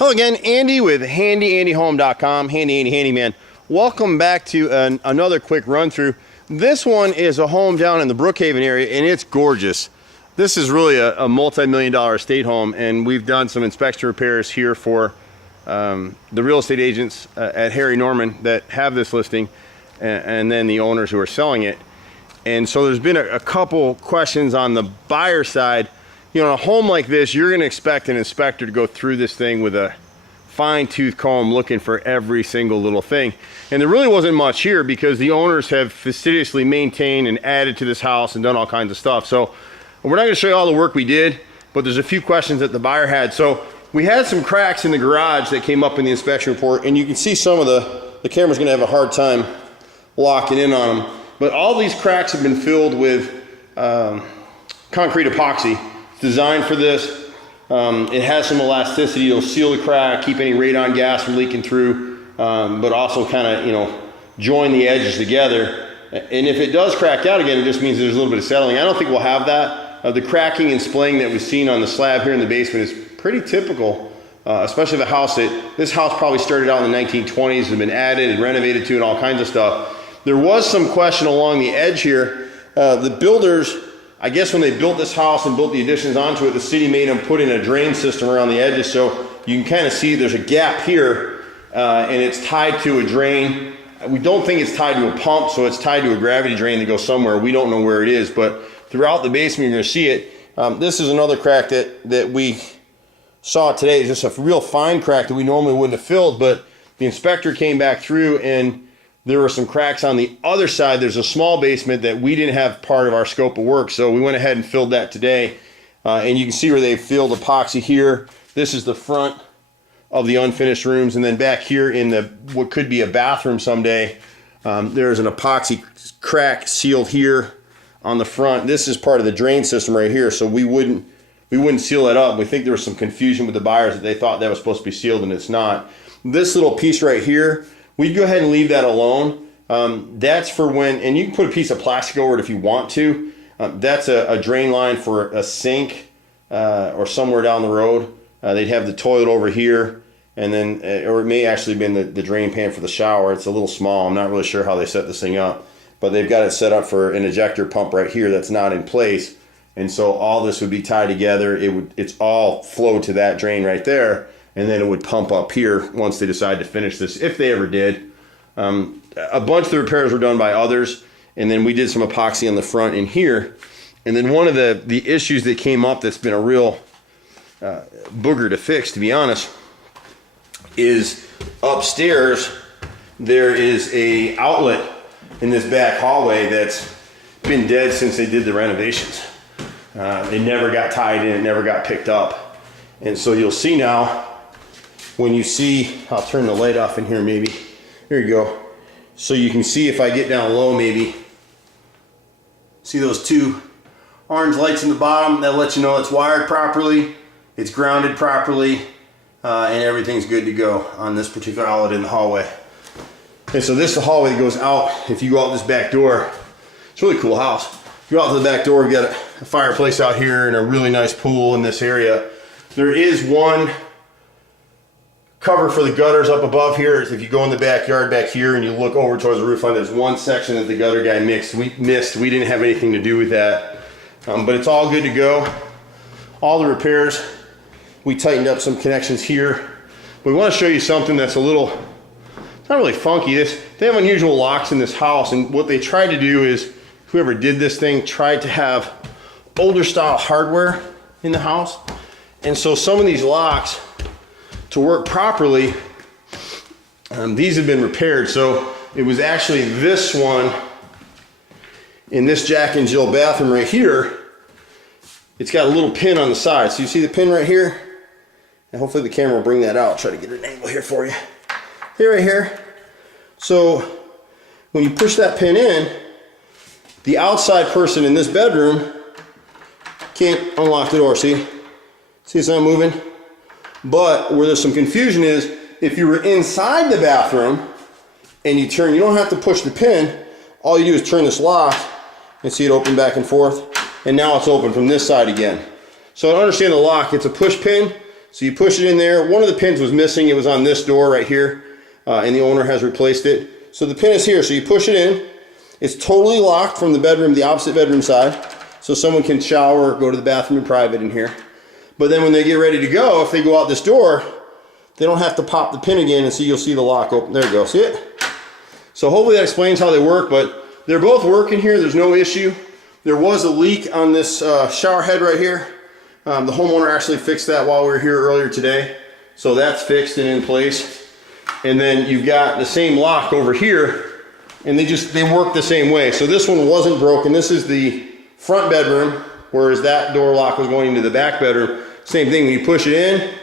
Hello again, Andy with HandyANDYHome.com, Handy Andy Handyman. Welcome back to another quick run through. This one is a home down in the Brookhaven area, and it's gorgeous. This is really a multi-million dollar estate home, and we've done some inspection repairs here for the real estate agents at Harry Norman that have this listing, and then the owners who are selling it. And so there's been a couple questions on the buyer side. You know, in a home like this, you're going to expect an inspector to go through this thing with a fine-tooth comb looking for every single little thing. And there really wasn't much here because the owners have fastidiously maintained and added to this house and done all kinds of stuff. So we're not going to show you all the work we did, but there's a few questions that the buyer had. So we had some cracks in the garage that came up in the inspection report, and you can see some of the camera's going to have a hard time locking in on them. But all these cracks have been filled with concrete epoxy. Designed for this. It has some elasticity. It'll seal the crack, keep any radon gas from leaking through, but also kind of, you know, join the edges together. And if it does crack out again, it just means there's a little bit of settling. I don't think we'll have that. The cracking and splaying that we've seen on the slab here in the basement is pretty typical, especially the house this house probably started out in the 1920s, has been added and renovated to and all kinds of stuff. There was some question along the edge here. The builders, I guess when they built this house and built the additions onto it, the city made them put in a drain system around the edges, so you can kind of see there's a gap here, and it's tied to a drain. We don't think it's tied to a pump, so it's tied to a gravity drain that goes somewhere. We don't know where it is, but throughout the basement you're going to see it. This is another crack that we saw today. It's just a real fine crack that we normally wouldn't have filled, but the inspector came back through and there were some cracks on the other side. There's a small basement that we didn't have part of our scope of work, so we went ahead and filled that today. And you can see where they filled epoxy here. This is the front of the unfinished rooms, and then back here in the what could be a bathroom someday, there's an epoxy crack sealed here on the front. This is part of the drain system right here, so we wouldn't seal that up. We think there was some confusion with the buyers that they thought that was supposed to be sealed and it's not. This little piece right here, we'd go ahead and leave that alone. That's for when, and you can put a piece of plastic over it if you want to. That's a drain line for a sink or somewhere down the road. They'd have the toilet over here, and then, or it may actually been the drain pan for the shower. It's a little small. I'm not really sure how they set this thing up, but they've got it set up for an ejector pump right here that's not in place. And so all this would be tied together. It's all flow to that drain right there. And then it would pump up here once they decide to finish this, if they ever did. A bunch of the repairs were done by others, and then we did some epoxy on the front in here. And then one of the issues that came up that's been a real booger to fix, to be honest, is upstairs there is a outlet in this back hallway that's been dead since they did the renovations. It never got tied in, it never got picked up. And so you'll see now, when you see, I'll turn the light off in here maybe. Here you go. So you can see if I get down low maybe. See those two orange lights in the bottom? That lets you know it's wired properly, it's grounded properly, and everything's good to go on this particular outlet in the hallway. And so this is the hallway that goes out. If you go out this back door, it's a really cool house. If you go out to the back door, we've got a fireplace out here and a really nice pool in this area. There is one cover for the gutters up above here. If you go in the backyard back here and you look over towards the roof line, there's one section that the gutter guy missed. We didn't have anything to do with that. But it's all good to go. All the repairs, we tightened up some connections here. We want to show you something that's a little, it's not really funky. They have unusual locks in this house, and what they tried to do is, whoever did this thing tried to have older style hardware in the house. And so some of these locks, to work properly, these have been repaired. So it was actually this one in this Jack and Jill bathroom right here. It's got a little pin on the side. So you see the pin right here? And hopefully the camera will bring that out. I'll try to get an angle here for you. Here, right here. So when you push that pin in, the outside person in this bedroom can't unlock the door. See it's not moving? But where there's some confusion is, if you were inside the bathroom and you don't have to push the pin, all you do is turn this lock and see it open back and forth, and now it's open from this side again. So to understand the lock, it's a push pin, So you push it in there. One of the pins was missing. It was on this door right here, and the owner has replaced it. So the pin is here. So you push it in. It's totally locked from the bedroom, the opposite bedroom side. So someone can shower or go to the bathroom in private in here. But then when they get ready to go, if they go out this door, they don't have to pop the pin again, and so you'll see the lock open. There you go, see it? So hopefully that explains how they work, but they're both working here. There's no issue. There was a leak on this shower head right here. The homeowner actually fixed that while we were here earlier today. So that's fixed and in place. And then you've got the same lock over here, and they work the same way. So this one wasn't broken. This is the front bedroom, whereas that door lock was going into the back bedroom. Same thing, when you push it in,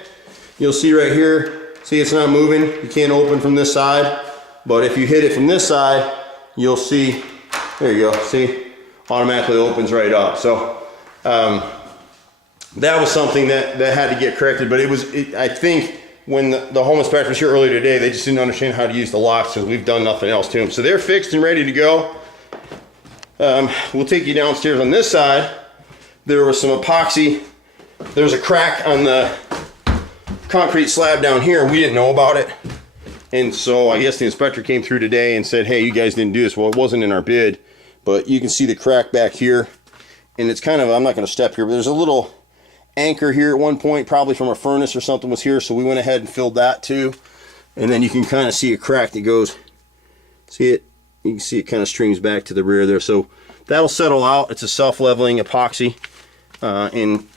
you'll see right here, see it's not moving. You can't open from this side. But if you hit it from this side, you'll see, there you go, see, automatically opens right up. So that was something that had to get corrected, but I think when the home inspector was here earlier today, they just didn't understand how to use the locks because we've done nothing else to them. So they're fixed and ready to go. We'll take you downstairs. On this side, there was some epoxy. There's a crack on the concrete slab down here. We didn't know about it. And so I guess the inspector came through today and said, hey, you guys didn't do this. Well, it wasn't in our bid, but you can see the crack back here. And it's kind of, I'm not going to step here, but there's a little anchor here at one point, probably from a furnace or something was here. So we went ahead and filled that too. And then you can kind of see a crack that goes, see it? You can see it kind of strings back to the rear there. So that'll settle out. It's a self-leveling epoxy. And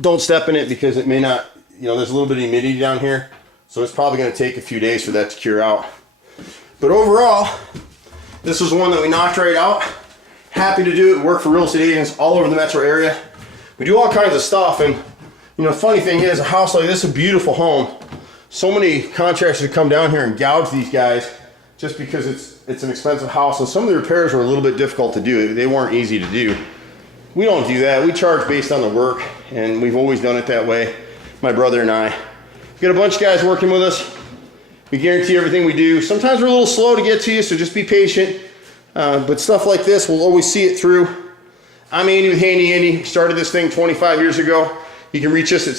don't step in it because it may not, there's a little bit of humidity down here. So it's probably going to take a few days for that to cure out. But overall, this was one that we knocked right out. Happy to do it. Work for real estate agents all over the metro area. We do all kinds of stuff. And, the funny thing is, a house like this is a beautiful home. So many contractors have come down here and gouged these guys just because it's an expensive house. And some of the repairs were a little bit difficult to do. They weren't easy to do. We don't do that. We charge based on the work, and we've always done it that way, my brother and I. We've got a bunch of guys working with us. We guarantee everything we do. Sometimes we're a little slow to get to you, so just be patient. But stuff like this, we'll always see it through. I'm Andy with Handy Andy. Started this thing 25 years ago. You can reach us at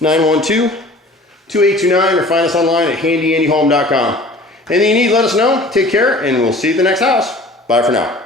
770-912-2829 or find us online at HandyANDYhome.com. Anything you need, let us know. Take care, and we'll see you at the next house. Bye for now.